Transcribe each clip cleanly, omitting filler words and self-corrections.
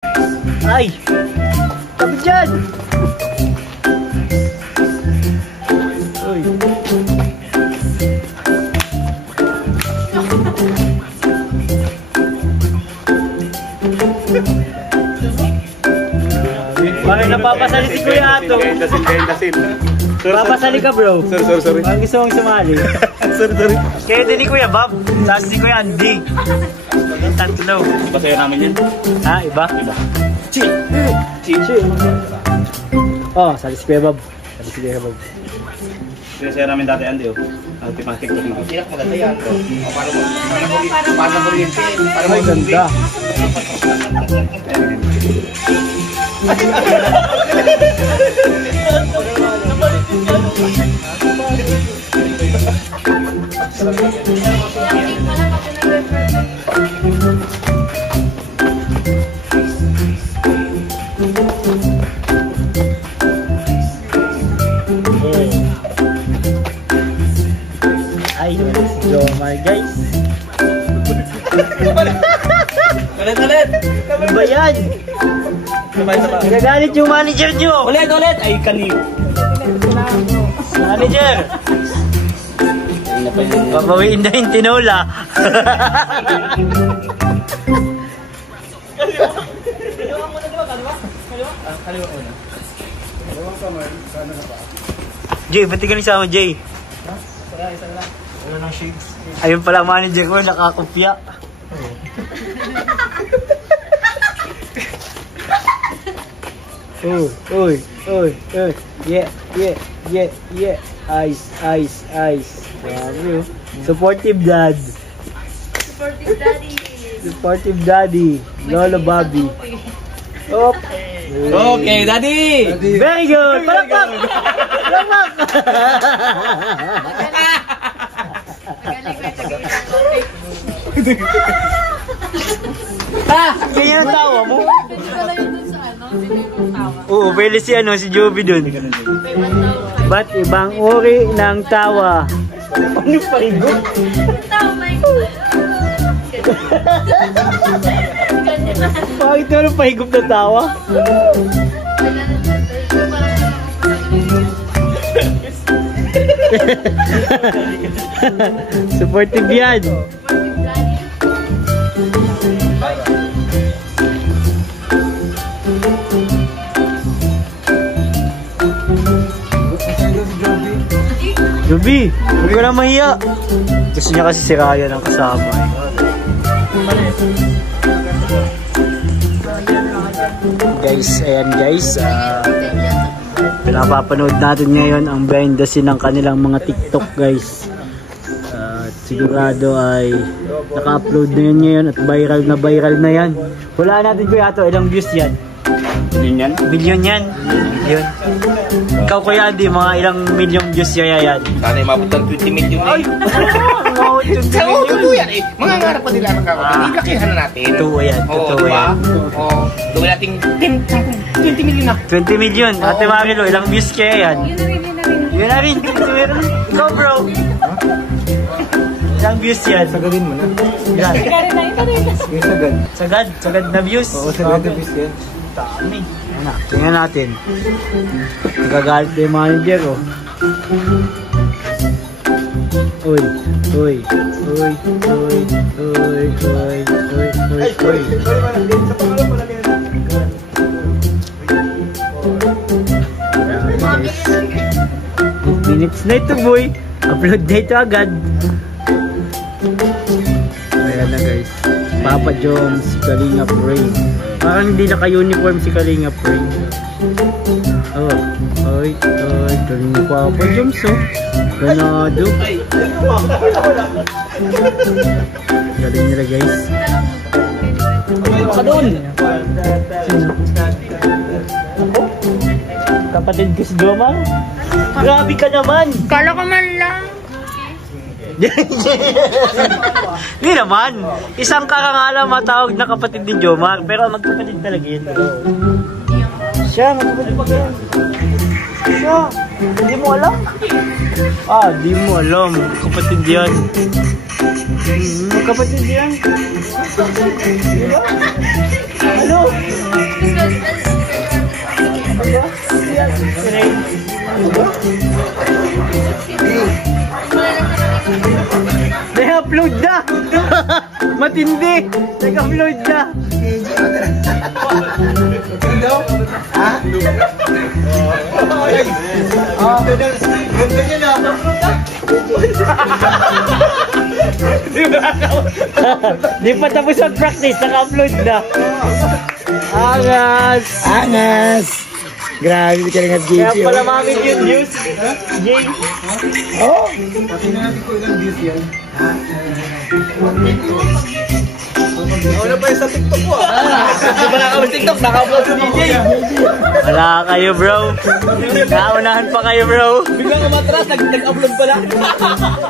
Ay! Tabi dyan! Uy! Parang napapasali si Kuya Ato. Kain. Papasali ka bro. Sorry. Parang gusto mong sumali. Sorry. Kaya din ni Kuya Bob. Tapos ni Kuya Andy. Tatlo. Pasayo namin yan. Ha? Iba? Chi. Oh, sali si Kuya Bob. Sinasaya namin dati Andy oh. Ultimatic ko dito. Iyak maganda yan. Para kuryente. Ay, ganda. Ay, si Jomar guys. Ulit. Ano ba yan? Nagagalit yung manager nyo. Ulit. Ay, kanil. Manager. Papawiin na yung tinola. Jay, ba't ka nagsama Jay? Wala ng shades. Ayun pala manager ko, nakakopya. Uy. Yeah. Ice. Grabe. Supportive dad. Supportive daddy. Lolo Bobby. Op. Okay, Daddy! Very good. Palakpak. Ganyan ang tawa mo? Oo, pwede si Joby dun. Ba't ibang uri ng tawa? Ano pa ito? Bakit ano pahigop na tawa? Supportive yan. Joby, huwag ka na mahiya. Gusto niya kasi si Ryan ang kasama. Ayan guys, pinapapanood natin ngayon ang behind the scene ng kanilang mga TikTok guys. Sigurado ay naka-upload na yan ngayon at viral na yan. Wala natin Kuya Ato, ilang views yan? Billion yan. Ikaw Kuya Andy, mga ilang milyong views yan? Sana mabot ng 20 million na Ay! Totoo yan eh. Mga ngarap pa nila ng kakot. Ilakihan na natin. Totoo yan. Oo. Gawin natin 20 million na. 20 million. Ate Marilo, ilang views kaya yan? Yun na rin. Ikaw bro. Ilang views yan? Sagadin mo na. Yan. Sagad. Sagad na views? Oo, sagad na views yan. Dami. Tingnan natin. Nagagalit na yung manager oh. Uy. Minutes na ito boy. Upload na ito agad. Ayan na guys. Papa Joms, si Kalinga Ray. Parang hindi naka-uniform si Kalinga Ray. Oy, Kalinga Papa Joms oh. Ganado. Galing nila guys. Ka doon. Kapatid ko si Jomar. Grabe ka naman. Kala ko man lang. Hindi naman. Isang karangalan matawag na kapatid ni Jomar. Pero magkapatid talaga yun. Siya, magkapatid pa yan. Siya. Hindi mo alam? Di mo alam. Kapatid yan. Magkapatid yan. Ano? Nag-upload na! Matindi! Nag-upload na! Ha? Ganda niya na. Di pa tapos ang practice, naka-upload na. Angas! Angas! Grabe ka lang at Kaya pala mami yung news. Jay. Oh! Tingnan natin kung ilang views yan. Wala pa yung sa TikTok ko Di ba nakawal TikTok? Naka-upload sa DJ. Wala kayo bro. Naunahan pa kayo bro. Biglang umatras, nag-upload pala.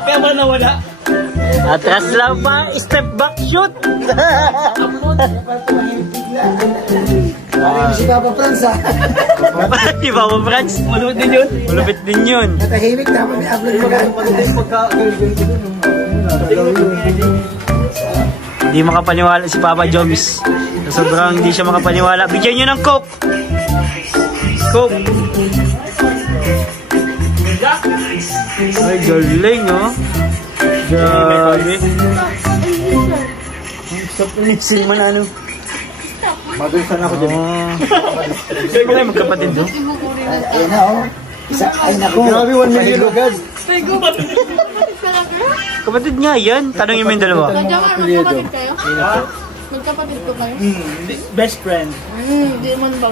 Kaya wala nawala. Atras lang pa. Step back shoot. Si Papa Franz Di ba mo Franz? Malupit din yun. Malupit din yun. Natahimik na may upload Hindi makapaniwala si Papa Joms. Sobrang hindi siya makapaniwala. Bigyan nyo ng coke. Coke. Ay, galing oh. Grabe. Stop mixing mo na ano. Madulsan ako din. Wala magkapatid do. Ayun na oh. Ay nako. Grabe 1 million agad. Kapatid nga yan. Tanongin mo yung dalawa. Magkapatid kayo? Magkapatid ko kayo? Best friend. Hindi man ba?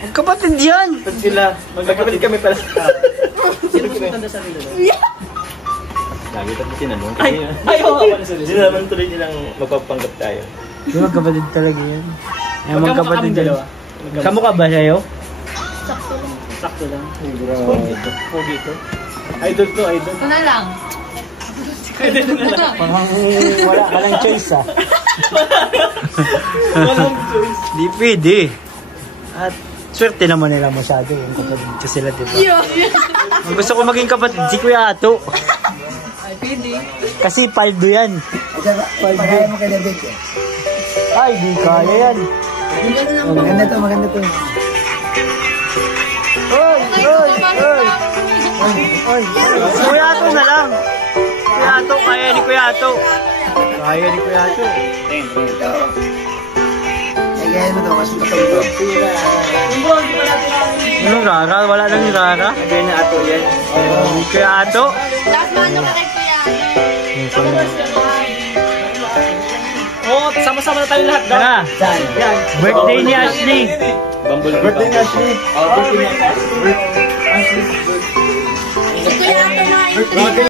Magkapatid yan. Sila, magkakapatid kami pala. Sino pumunta sa nila? Lagi tayo tinanong. Ayaw ka pala sa nila. Sila naman tuloy nilang magpapanggap tayo. Di magkapatid talaga yan. Ay, magkapatid dalawa. Kamukha ba sa'yo? Sakto lang. Sakto lang. Pogi ito. Idol to, idol. Ito na lang. Parang wala ka lang choice ah. Walang choice. Di pwede. At swerte naman nila masyado yung kapatid ko sila, diba? Ang gusto ko maging kapatid, si Kuya Ato. Ay, pwede. Kasi paldo yan. Pagkaya mo kay David. Ay, di kaya yan. Maganda to, maganda to. Oy! Oy! Oy! Oy! Kuya Ato na lang. Kuya Ato, kaya ni Kuya Ato. Kaya ni Kuya Ato. Nagayahin mo to, mas matawag to. Anong rara? Wala lang yung rara. Again na ato yan. Kuya Ato. Last man na kay Kuya. Oh, sama-sama na tayo lahat. Tara. Saan? Yan. Birthday ni Ashley. Birthday ni Ashley. Si Kuya Ato na.